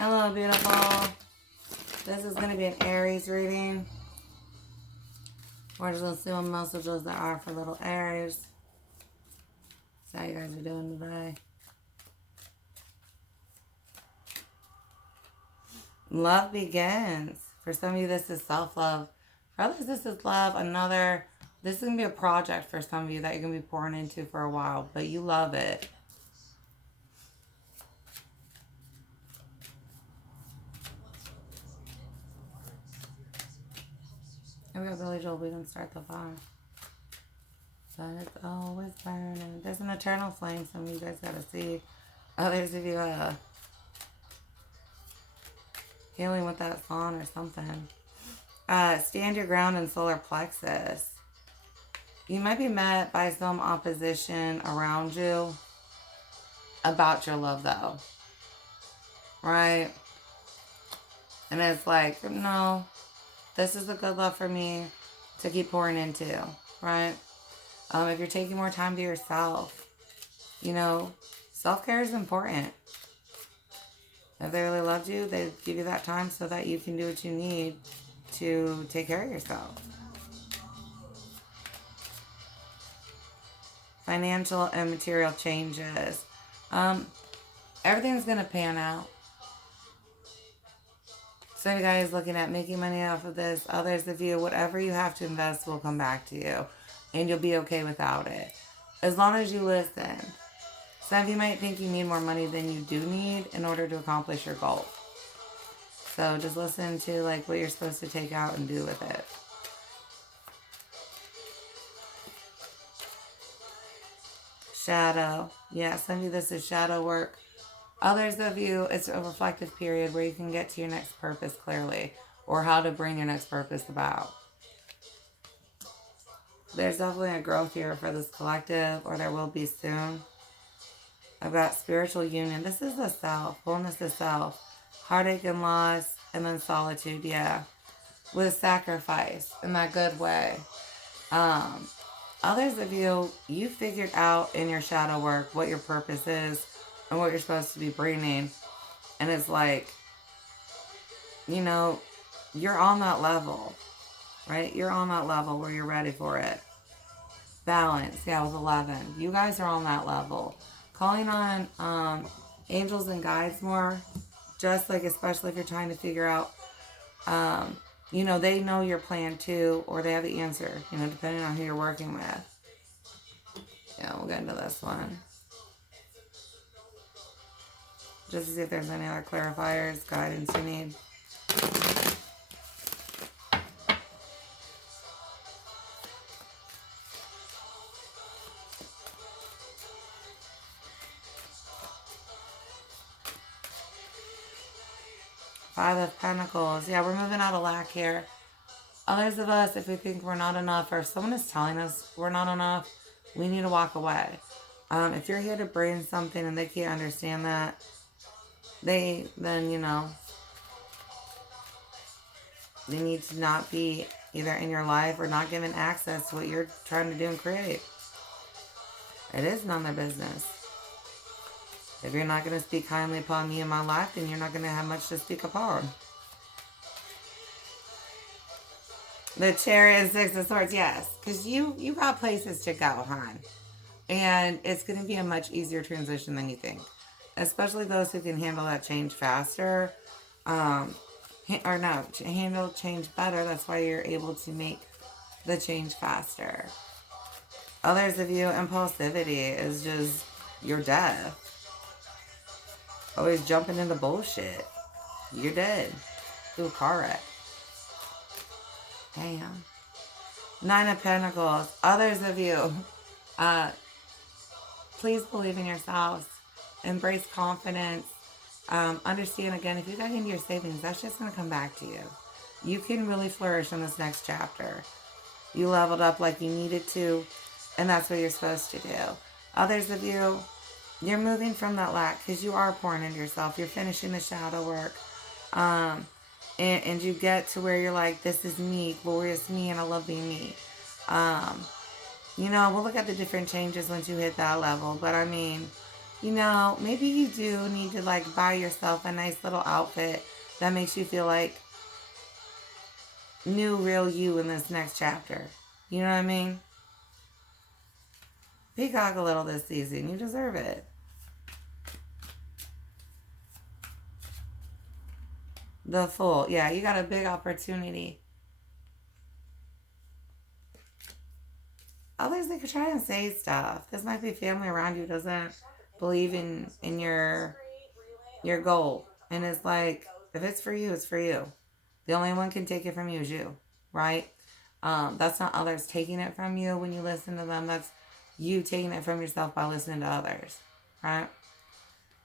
Hello, beautiful. This is going to be an Aries reading. We're just going to see what messages there are for little Aries. See how you guys are doing today. Love begins. For some of you, this is self-love. For others, this is love. This is going to be a project for some of you that you're going to be pouring into for a while, but you love it. Here we go, Billy Joel. We can start the fire. But it's always burning. There's an eternal flame. Some of you guys got to see. Others of you healing with that song or something. Stand your ground in solar plexus. You might be met by some opposition around you about your love, though. Right? And it's like, no, this is a good love for me to keep pouring into. Right? If you're taking more time to yourself, self-care is important. If they really loved you, they give you that time so that you can do what you need to take care of yourself. Financial and material changes. Everything's going to pan out. Some of you guys looking at making money off of this. Others of you, whatever you have to invest will come back to you. And you'll be okay without it. As long as you listen. Some of you might think you need more money than you do need in order to accomplish your goal. So just listen to what you're supposed to take out and do with it. Shadow. Yeah, some of you this is shadow work. Others of you, it's a reflective period where you can get to your next purpose clearly. Or how to bring your next purpose about. There's definitely a growth here for this collective, or there will be soon. I've got spiritual union. This is the self, wholeness of self, heartache and loss, and then solitude, yeah. With sacrifice in that good way. Others of you, you figured out in your shadow work what your purpose is and what you're supposed to be bringing. And it's like, you're on that level. Right? You're on that level where you're ready for it. Balance. Yeah, with 11. You guys are on that level. Calling on angels and guides more. Just especially if you're trying to figure out, they know your plan too. Or they have the answer, depending on who you're working with. Yeah, we'll get into this one. Just to see if there's any other clarifiers, guidance you need. Five of Pentacles. Yeah, we're moving out of lack here. Others of us, if we think we're not enough, or if someone is telling us we're not enough, we need to walk away. If you're here to bring something and they can't understand that, they need to not be either in your life or not given access to what you're trying to do and create. It is none of their business. If you're not going to speak kindly upon me in my life, then you're not going to have much to speak upon. The Chariot, Six of Swords, yes. Because you got places to go, hon. And it's going to be a much easier transition than you think. Especially those who can handle that change faster. Handle change better. That's why you're able to make the change faster. Others of you, impulsivity is just your death. Always jumping into bullshit. You're dead. Through a car wreck. Damn. Nine of Pentacles. Others of you, please believe in yourselves. Embrace confidence. Understand, again, if you got into your savings, that's just going to come back to you. You can really flourish in this next chapter. You leveled up like you needed to, and that's what you're supposed to do. Others of you, you're moving from that lack because you are pouring into yourself. You're finishing the shadow work. And you get to where you're like, this is me, glorious me, and I love being me. We'll look at the different changes once you hit that level. But You know, maybe you do need to like buy yourself a nice little outfit that makes you feel like new, real you in this next chapter. You know what I mean? Peacock a little this season. You deserve it. The Fool. Yeah, you got a big opportunity. Others, they could try and say stuff. This might be family around you doesn't believe in your goal. And it's like, if it's for you, it's for you. The only one can take it from you is you, right? That's not others taking it from you when you listen to them. That's you taking it from yourself by listening to others, right?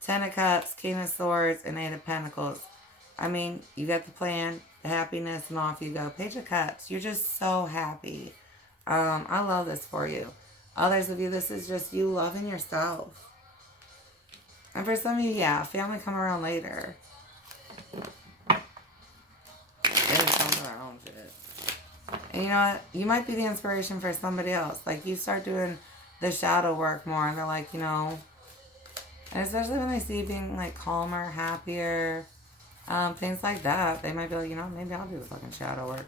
Ten of Cups, King of Swords, and Eight of Pentacles. I mean, you get the plan, the happiness, and off you go. Page of Cups, you're just so happy. I love this for you. Others of you, this is just you loving yourself. And for some of you, yeah, family come around later. They just come to their own shit. And you know what? You might be the inspiration for somebody else. Like, you start doing the shadow work more, and they're like, you know, and especially when they see you being, like, calmer, happier, things like that, they might be like, you know, maybe I'll do the fucking shadow work.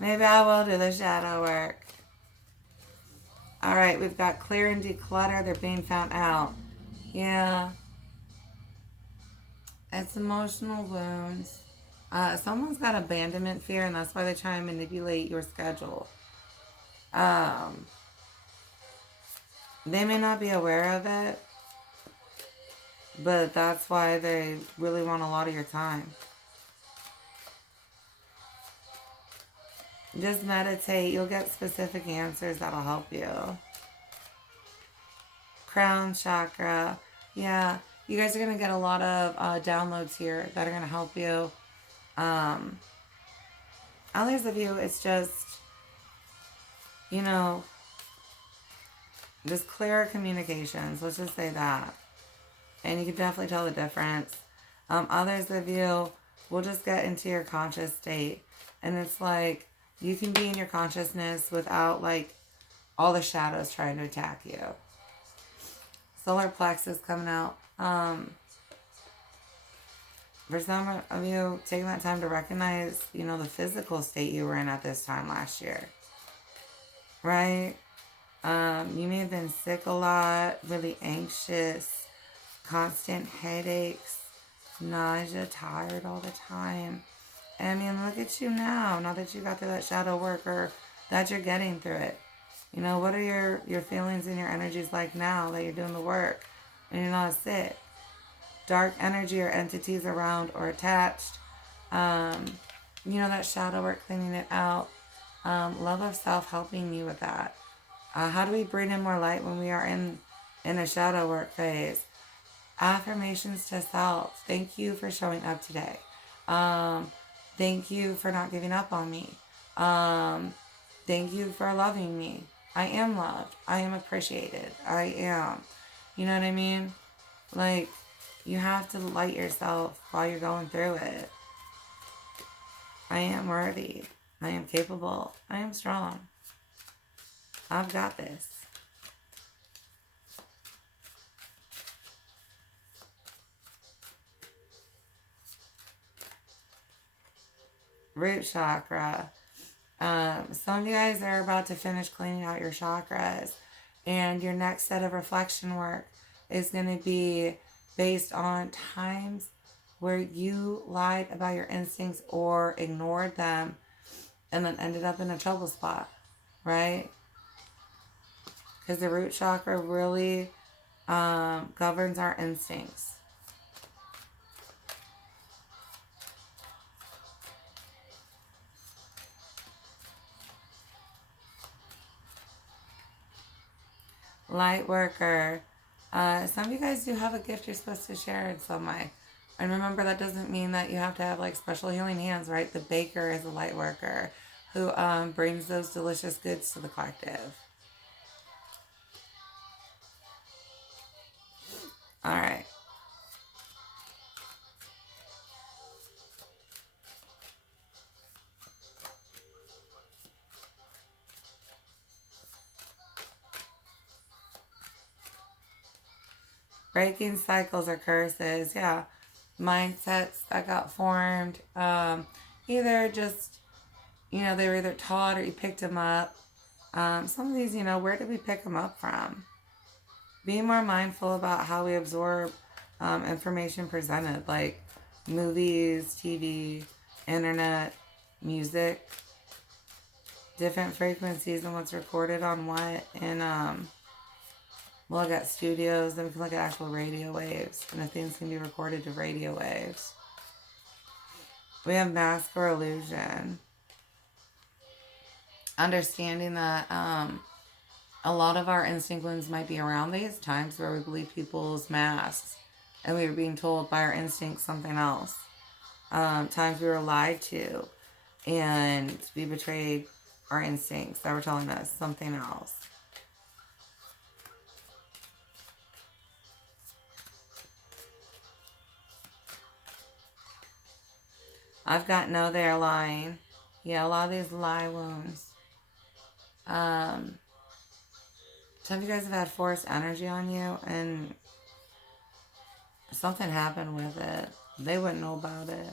Maybe I will do the shadow work. All right, we've got clear and declutter. They're being found out. Yeah. It's emotional wounds. Someone's got abandonment fear, and that's why they try and manipulate your schedule. They may not be aware of it, but that's why they really want a lot of your time. Just meditate. You'll get specific answers that'll help you. Crown chakra. Yeah. You guys are going to get a lot of downloads here that are going to help you. Others of you, it's just, you know, just clearer communications. Let's just say that. And you can definitely tell the difference. Others of you will just get into your conscious state. And it's like, you can be in your consciousness without, like, all the shadows trying to attack you. Solar plexus coming out. For some of you, taking that time to recognize, you know, the physical state you were in at this time last year. Right? You may have been sick a lot, really anxious, constant headaches, nausea, tired all the time. I mean, look at you now that you got through that shadow work, or that you're getting through it. You know, what are your feelings and your energies like now that you're doing the work and you're not sick? Dark energy or entities around or attached. You know, that shadow work, cleaning it out. Love of self helping you with that. How do we bring in more light when we are in a shadow work phase? Affirmations to self. Thank you for showing up today. Thank you for not giving up on me. Thank you for loving me. I am loved. I am appreciated. I am. You know what I mean? Like, you have to light yourself while you're going through it. I am worthy. I am capable. I am strong. I've got this. Root chakra. Some of you guys are about to finish cleaning out your chakras, and your next set of reflection work is going to be based on times where you lied about your instincts or ignored them and then ended up in a trouble spot, right? Because the root chakra really governs our instincts. Light worker. Some of you guys do have a gift you're supposed to share in some way. And remember, that doesn't mean that you have to have like special healing hands, right? The baker is a light worker who brings those delicious goods to the collective. All right. Breaking cycles or curses. Yeah. Mindsets that got formed. Either just, they were either taught or you picked them up. Some of these, where did we pick them up from? Be more mindful about how we absorb information presented, like movies, TV, internet, music, different frequencies and what's recorded on what. And we'll look at studios, then we can look at actual radio waves, and if things can be recorded to radio waves. We have mask or illusion. Understanding that a lot of our instinct wounds might be around these times where we believe people's masks and we were being told by our instincts something else. Times we were lied to and we betrayed our instincts that were telling us something else. I've got no, they're lying. Yeah, a lot of these lie wounds. Some of you guys have had forced energy on you and something happened with it. They wouldn't know about it.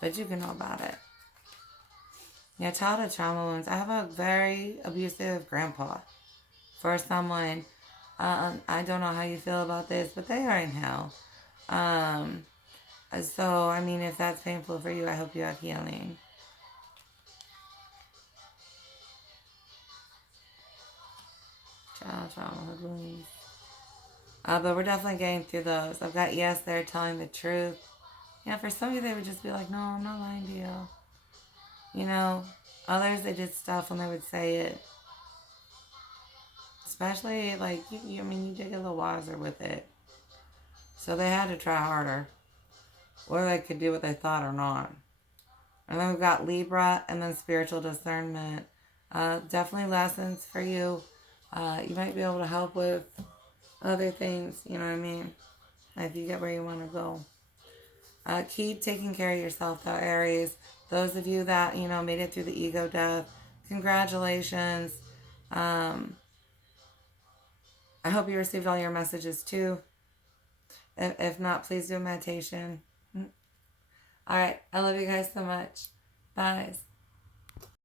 But you can know about it. Yeah, childhood trauma wounds. I have a very abusive grandpa. For someone, I don't know how you feel about this, but they are in hell. So, I mean, if that's painful for you, I hope you have healing. Child trauma wounds. But we're definitely getting through those. I've got yes, they're telling the truth. Yeah, for some of you, they would just be like, no, I'm not lying to you. Others, they did stuff when they would say it. Especially, like, you did get a little wiser with it. So they had to try harder. Whether they could do what they thought or not. And then we've got Libra and then spiritual discernment. Definitely lessons for you. You might be able to help with other things, you know what I mean? If you get where you want to go. Keep taking care of yourself though, Aries. Those of you that, made it through the ego death, congratulations. I hope you received all your messages too. If not, please do a meditation. All right. I love you guys so much. Bye.